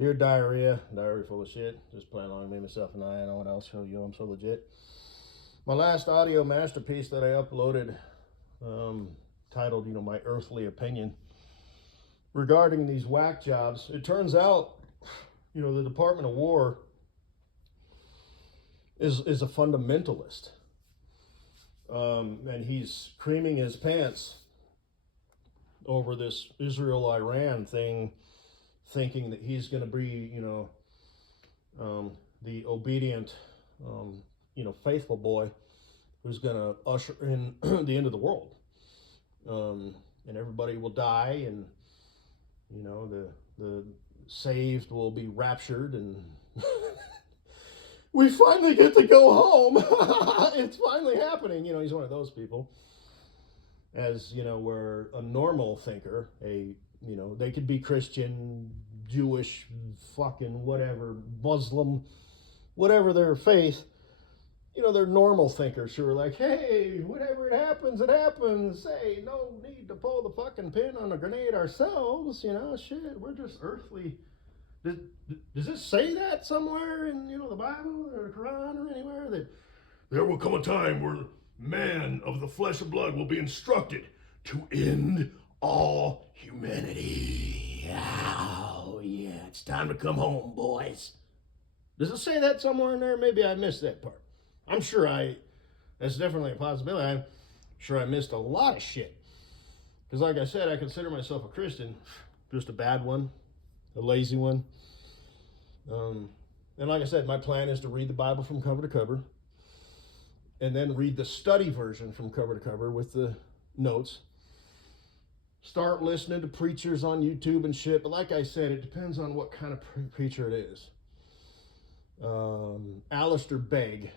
Dear diarrhea full of shit. Just playing along, me, myself, and I. No one else. Show you I'm so legit. My last audio masterpiece that I uploaded, titled, My Earthly Opinion, regarding these whack jobs. It turns out, the Department of War is a fundamentalist. And he's creaming his pants over this Israel-Iran thing, thinking that he's going to be, the obedient, faithful boy who's going to usher in the end of the world. And everybody will die, and, the saved will be raptured, and we finally get to go home. It's finally happening. He's one of those people. As, where a normal thinker, they could be Christian, Jewish, fucking whatever, Muslim, whatever their faith, they're normal thinkers who are like, hey, whatever it happens, it happens. Hey, no need to pull the fucking pin on a grenade ourselves, shit, we're just earthly. Does it say that somewhere in, the Bible or the Quran or anywhere that there will come a time where man of the flesh and blood will be instructed to end all humanity? Oh, yeah, it's time to come home, boys. Does it say that somewhere in there? Maybe I missed that part. I'm sure that's definitely a possibility. I'm sure I missed a lot of shit. Because like I said, I consider myself a Christian, just a bad one, a lazy one. And like I said, my plan is to read the Bible from cover to cover, and then read the study version from cover to cover with the notes. Start listening to preachers on YouTube and shit. But like I said, it depends on what kind of preacher it is. Alistair Begg,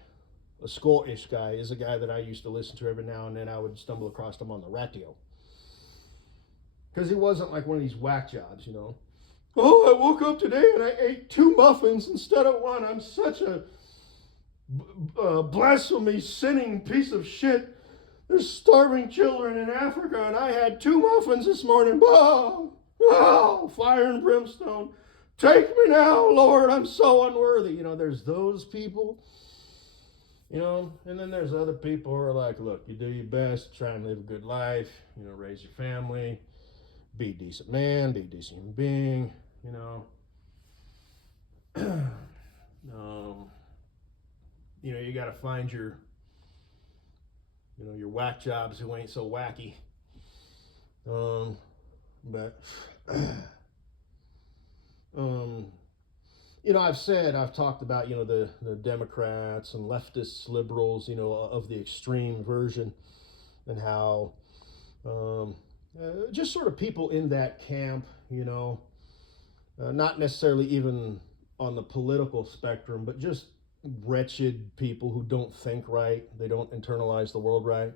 a Scottish guy, is a guy that I used to listen to every now and then. I would stumble across him on the radio. Because he wasn't like one of these whack jobs, Oh, I woke up today and I ate 2 muffins instead of 1. I'm such a blasphemy, sinning piece of shit. There's starving children in Africa, and I had 2 muffins this morning. Oh, fire and brimstone. Take me now, Lord, I'm so unworthy. There's those people, and then there's other people who are like, look, you do your best, try and live a good life, raise your family, be a decent man, be a decent human being, you got to find your whack jobs who ain't so wacky. But I've talked about, the Democrats and leftists, liberals, of the extreme version, and how just sort of people in that camp, not necessarily even on the political spectrum, but just wretched people who don't think right. They don't internalize the world right.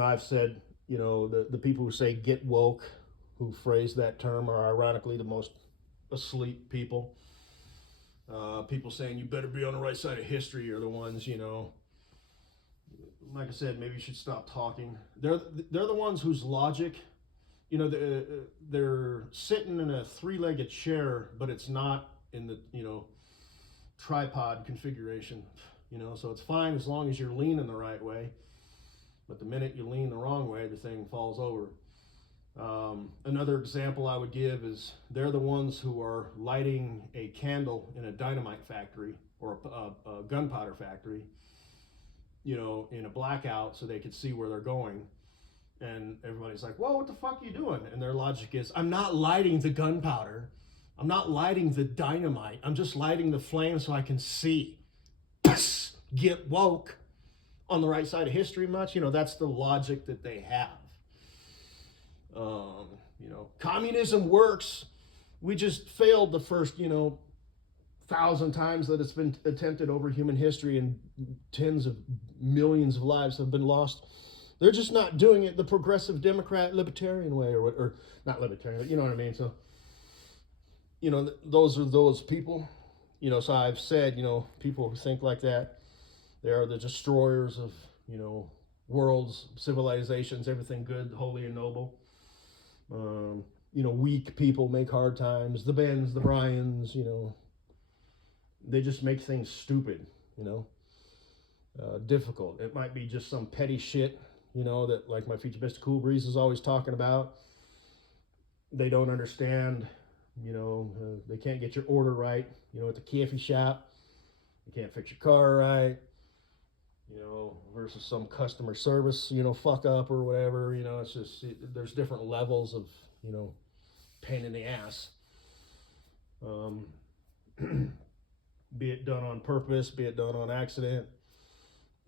I've said, the people who say get woke, who phrase that term, are ironically the most asleep people. People saying you better be on the right side of history are the ones, like I said, maybe you should stop talking. They're the ones whose logic, they're sitting in a 3-legged chair, but it's not in the, tripod configuration, so it's fine as long as you're leaning the right way. But the minute you lean the wrong way, the thing falls over. Another example I would give is they're the ones who are lighting a candle in a dynamite factory or a gunpowder factory, in a blackout so they could see where they're going. And everybody's like, whoa, what the fuck are you doing? And their logic is, I'm not lighting the gunpowder. I'm not lighting the dynamite. I'm just lighting the flame so I can see. Get woke. On the right side of history much? That's the logic that they have. Communism works. We just failed the first, 1,000 times that it's been attempted over human history, and tens of millions of lives have been lost. They're just not doing it the progressive Democrat libertarian way, or not libertarian, but you know what I mean. So, those are those people. So I've said, people who think like that, they are the destroyers of, worlds, civilizations, everything good, holy, and noble. weak people make hard times. The Bens, the Bryans, they just make things stupid, difficult. It might be just some petty shit, that like my future best Cool Breeze is always talking about. They don't understand, they can't get your order right, at the coffee shop. You can't fix your car right, versus some customer service, fuck up or whatever. It's just, there's different levels of, pain in the ass. Be it done on purpose, be it done on accident.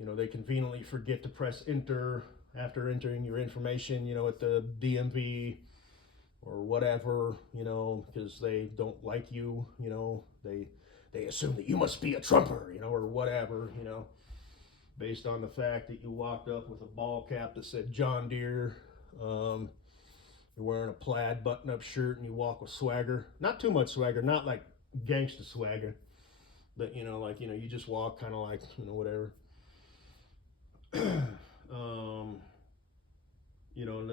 They conveniently forget to press enter after entering your information, at the DMV or whatever, because they don't like you, they assume that you must be a Trumper, or whatever, based on the fact that you walked up with a ball cap that said John Deere. You're wearing a plaid button-up shirt and you walk with swagger. Not too much swagger, not like gangsta swagger, but you just walk kind of like, whatever.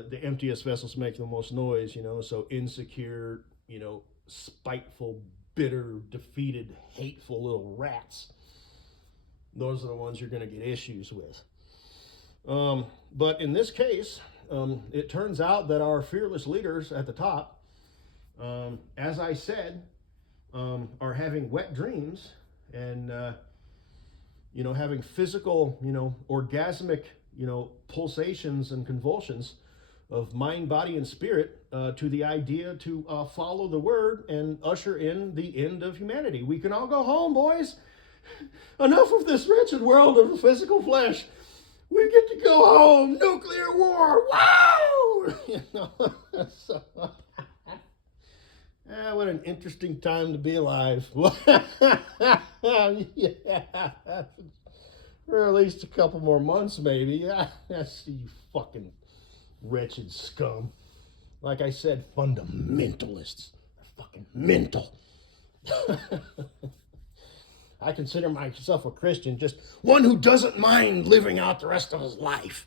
The emptiest vessels make the most noise, so insecure, spiteful, bitter, defeated, hateful little rats. Those are the ones you're going to get issues with. But in this case, it turns out that our fearless leaders at the top, as I said, are having wet dreams and, having physical, orgasmic, pulsations and convulsions of mind, body, and spirit to the idea to follow the word and usher in the end of humanity. We can all go home, boys. Enough of this wretched world of the physical flesh. We get to go home. Nuclear war. Wow! So, what an interesting time to be alive. Yeah. For at least a couple more months, maybe. That's you fucking wretched scum. Like I said, fundamentalists. They're fucking mental. I consider myself a Christian, just one who doesn't mind living out the rest of his life.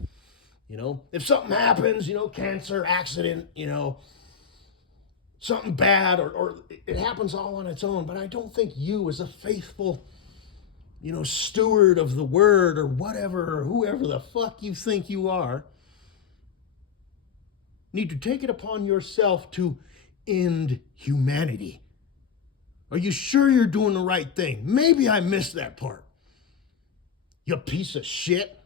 If something happens, cancer, accident, something bad, or it happens all on its own. But I don't think you, as a faithful, steward of the word or whatever, or whoever the fuck you think you are, need to take it upon yourself to end humanity. Are you sure you're doing the right thing? Maybe I missed that part. You piece of shit.